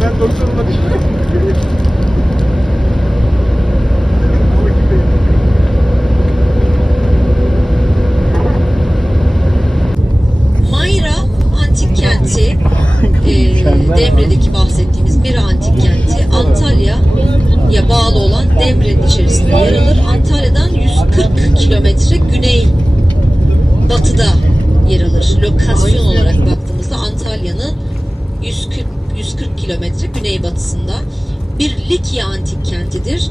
Ben doktoruma Mayra Antik Kenti, e, Demre'deki bahsettiğimiz Mira Antik Kenti, Antalya'ya bağlı olan Demre'nin içerisinde yer alır. Antalya'dan 140 kilometre güney batıda yer alır. Lokasyon olarak baktığımızda Antalya'nın 140, 140 kilometre güneybatısında bir Likya antik kentidir.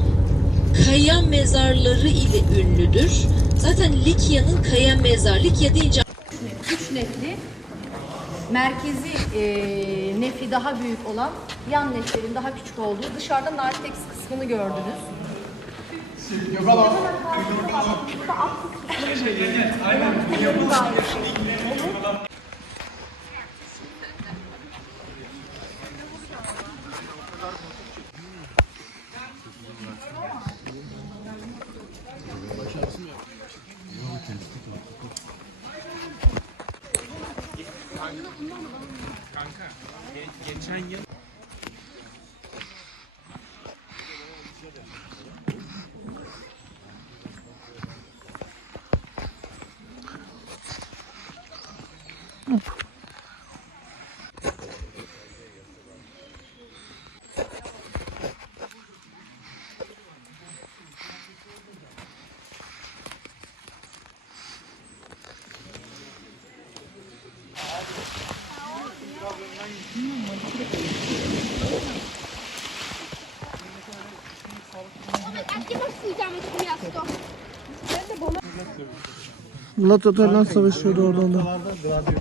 Kaya mezarları ile ünlüdür. Zaten Likya'nın kaya mezar, Likya deyince üç nefli. Merkezi e, nefli daha büyük olan yan neflerin daha küçük olduğu dışarıda nartex kısmını gördünüz. Anche possiamo studiato. Murat Atarlan savaşıyordu oradan da. Radyo